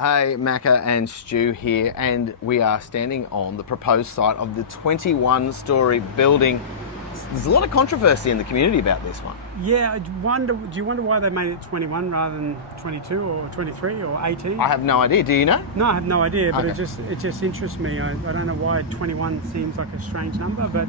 Hey, Macca and Stu here, and we are standing on the proposed site of the 21-storey building. There's a lot of controversy in the community about this one. Yeah, do you wonder why they made it 21 rather than 22 or 23 or 18? I have no idea. Do you know? No, I have no idea, but Okay. it just interests me. I don't know why 21 seems like a strange number, but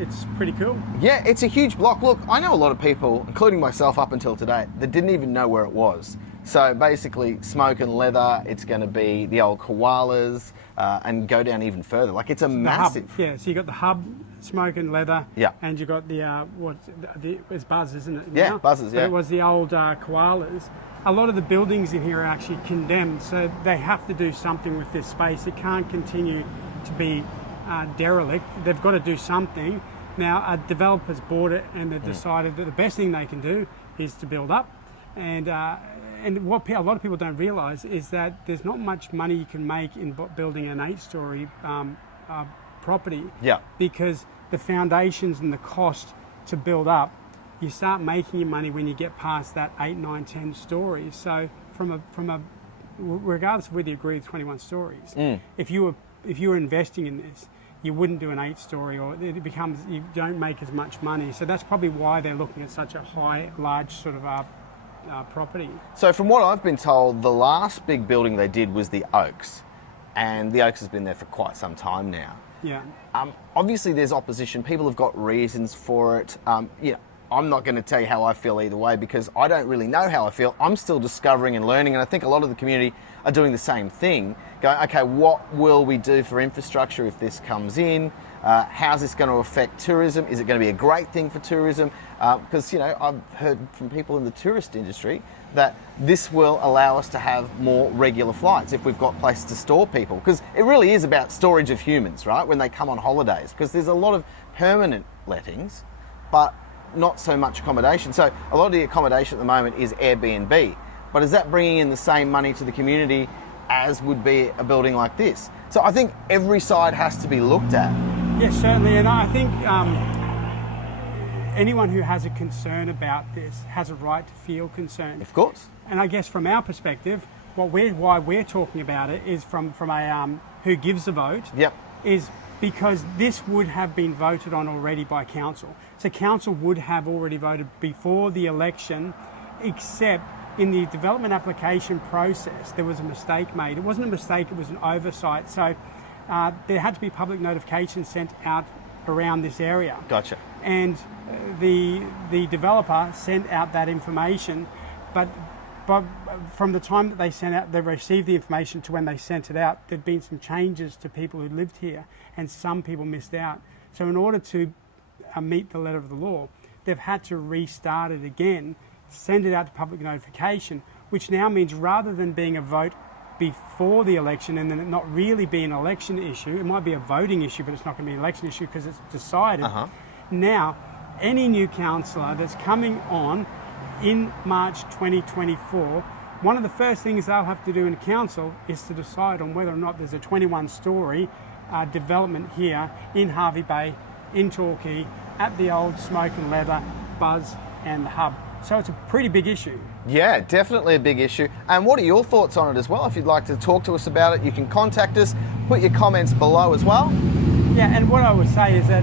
it's pretty cool. Yeah, it's a huge block. Look, I know a lot of people, including myself up until today, that didn't even know where it was. So basically, smoke and leather, it's going to be the old koalas, and go down even further. Like, it's a massive... Hub, yeah, so you got the hub, smoke and leather, Yeah. and you got the, it's Buzz, isn't it? Yeah, now? Buzzes, yeah. But it was the old koalas. A lot of the buildings in here are actually condemned, so they have to do something with this space. It can't continue to be derelict. They've got to do something. Now, a developer's bought it, and they've decided that the best thing they can do is to build up. And what a lot of people don't realise is that there's not much money you can make in building an 8-storey property. Yeah. Because the foundations and the cost to build up, you start making your money when you get past that 8, 9, 10 stories. So regardless of whether you agree with 21 stories, if you were investing in this, you wouldn't do an 8-storey, or it becomes, you don't make as much money. So that's probably why they're looking at such a large sort of property. So from what I've been told, the last big building they did was the Oaks, and the Oaks has been there for quite some time now. Yeah. Obviously there's opposition, people have got reasons for it. I'm not going to tell you how I feel either way, because I don't really know how I feel. I'm still discovering and learning, and I think a lot of the community are doing the same thing, going, okay, what will we do for infrastructure if this comes in? How's this going to affect tourism? Is it going to be a great thing for tourism? Because, I've heard from people in the tourist industry that this will allow us to have more regular flights if we've got places to store people. Because it really is about storage of humans, right, when they come on holidays. Because there's a lot of permanent lettings, but not so much accommodation. So a lot of the accommodation at the moment is Airbnb. But is that bringing in the same money to the community as would be a building like this? So I think every side has to be looked at. Yes, certainly, and I think anyone who has a concern about this has a right to feel concerned. Of course. And I guess from our perspective, why we're talking about it is from a who gives a vote. Yep. Is because this would have been voted on already by council. So council would have already voted before the election, except in the development application process, there was a mistake made. It wasn't a mistake, it was an oversight. So there had to be public notification sent out around this area. Gotcha. And the developer sent out that information, but from the time that they received the information to when they sent it out, there'd been some changes to people who lived here, and some people missed out. So in order to meet the letter of the law, they've had to restart it again, send it out to public notification, which now means rather than being a vote before the election and then it not really be an election issue, it might be a voting issue, but it's not going to be an election issue because it's decided. Now, any new councillor that's coming on in March 2024, one of the first things they'll have to do in council is to decide on whether or not there's a 21-storey development here in Hervey Bay, in Torquay, at the old Smoke and Leather, Buzz and the Hub. So it's a pretty big issue. Yeah, definitely a big issue. And what are your thoughts on it as well? If you'd like to talk to us about it, you can contact us, put your comments below as well. Yeah, and what I would say is that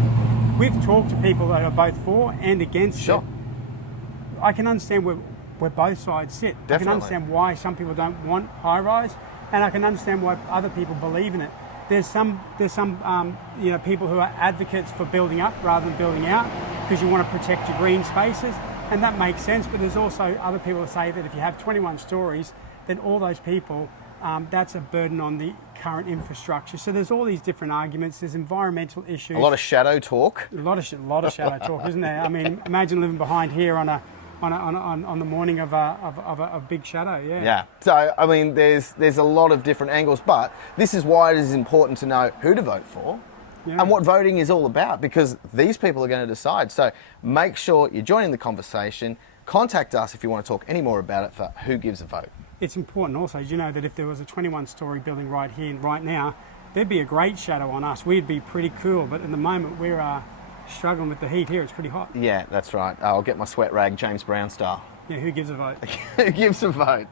we've talked to people that are both for and against Sure. it. I can understand where both sides sit. Definitely. I can understand why some people don't want high-rise, and I can understand why other people believe in it. There's some people who are advocates for building up rather than building out because you want to protect your green spaces, and that makes sense. But there's also other people who say that if you have 21 stories, then all those people, that's a burden on the current infrastructure. So there's all these different arguments. There's environmental issues. A lot of shadow talk. A lot of shadow talk, isn't there? I mean, imagine living behind here on the morning of a big shadow. Yeah. Yeah. So I mean, there's a lot of different angles, but this is why it is important to know who to vote for. Yeah. And what voting is all about, because these people are going to decide. So make sure you're joining the conversation. Contact us if you want to talk any more about it for who gives a vote. It's important also, you know, that if there was a 21-storey building right here, right now, there'd be a great shadow on us. We'd be pretty cool, but at the moment we're struggling with the heat here. It's pretty hot. Yeah, that's right. I'll get my sweat rag, James Brown style. Yeah, who gives a vote? Who gives a vote?